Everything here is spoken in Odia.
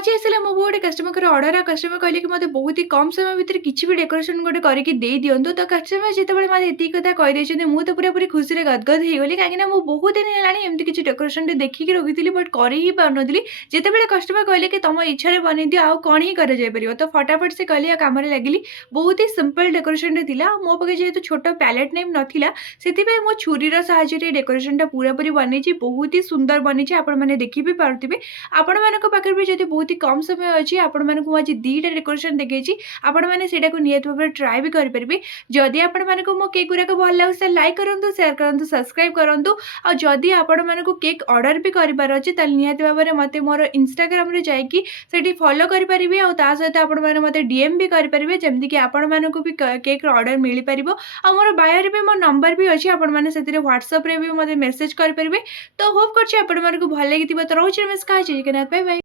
ଆଜି ଆସିଲା ମୋ ବୋଉ ଗୋଟେ କଷ୍ଟମରଙ୍କର ଅର୍ଡର ଆଉ କଷ୍ଟମର କହିଲେ କି ମୋତେ ବହୁତ ହି କମ୍ ସମୟ ଭିତରେ କିଛି ବି ଡେକୋରେସନ୍ ଗୋଟେ କରିକି ଦେଇ ଦିଅନ୍ତୁ। ତ କଷ୍ଟମର ଯେତେବେଳେ ମୋତେ ଏତିକି କଥା କହିଦେଇଛନ୍ତି ମୁଁ ତ ପୁରାପୁରି ଖୁସିରେ ଗଦଗଦ ହେଇଗଲି। କାହିଁକିନା ମୁଁ ବହୁତ ଦିନ ହେଲାଣି ଏମିତି କିଛି ଡେକୋରେସନଟେ ଦେଖିକି ରଖିଥିଲି ବଟ୍ କରି ହିଁ ପାରୁନଥିଲି। ଯେତେବେଳେ କଷ୍ଟମର କହିଲେ କି ତମ ଇଚ୍ଛାରେ ବନେଇ ଦିଅ ଆଉ କ'ଣ ହିଁ କରାଯାଇପାରିବ। ତ ଫଟାଫଟ ସେ କହିଲେ ଆଉ କାମରେ ଲାଗିଲି। ବହୁତ ହି ସିମ୍ପଲ୍ ଡେକୋରେସନଟେ ଥିଲା ଆଉ ମୋ ପାଖେ ଯେହେତୁ ଛୋଟ ପ୍ୟାଲେଟ୍ ନାଇଫ୍ ନଥିଲା ସେଥିପାଇଁ ମୁଁ ଛୁରୀର ସାହାଯ୍ୟରେ ଡେକୋରେସନଟା ପୁରାପୁରି ବନେଇଛି। ବହୁତ ହି ସୁନ୍ଦର ବନେଇଛି। ଆପଣମାନେ ଦେଖି ବି ପାରୁଥିବେ। ଆପଣମାନଙ୍କ ପାଖରେ ବି ଯଦି ବହୁତ ହି କମ୍ ସମୟ ଅଛି ଆପଣମାନଙ୍କୁ ମୁଁ ଆଜି 2ଟା ଡେକୋରେସନ୍ ଦେଖେଇଛି। ଆପଣମାନେ ସେଇଟାକୁ ନିହାତି ଭାବରେ ଟ୍ରାଏ ବି କରିପାରିବେ। ଯଦି ଆପଣମାନଙ୍କୁ ମୋ କେକ୍ ଗୁରାକ ଭଲ ଲାଗୁଛି ତାହେଲେ ଲାଇକ୍ କରନ୍ତୁ, ସେୟାର କରନ୍ତୁ, ସବସ୍କ୍ରାଇବ୍ କରନ୍ତୁ। ଆଉ ଯଦି ଆପଣମାନଙ୍କୁ କେକ୍ ଅର୍ଡର ବି କରିବାର ଅଛି ତାହେଲେ ନିହାତି ଭାବରେ ମୋତେ ମୋର ଇନଷ୍ଟାଗ୍ରାମରେ ଯାଇକି ସେଠି ଫଲୋ କରିପାରିବେ। ଆଉ ତା ସହିତ ଆପଣମାନେ ମୋତେ ଡିଏମ୍ ବି କରିପାରିବେ ଯେମିତିକି ଆପଣମାନଙ୍କୁ ବି କେକ୍‌ର ଅର୍ଡର ମିଳିପାରିବ। ଆଉ ମୋର ବାୟୋରେ ବି ମୋ ନମ୍ବର ବି ଅଛି। ଆପଣମାନେ ସେଥିରେ ହ୍ୱାଟ୍ସଆପ୍‌ରେ ବି ମୋତେ ମେସେଜ୍ କରିପାରିବେ। ତ ହୋପ୍ କରୁଛି ଆପଣମାନଙ୍କୁ ଭଲ ଲାଗିଥିବ। ତ ରହୁଛି ନମସ୍କାର, ଜୟ ଜଗନ୍ନାଥ, ବାଏ ବାଏ।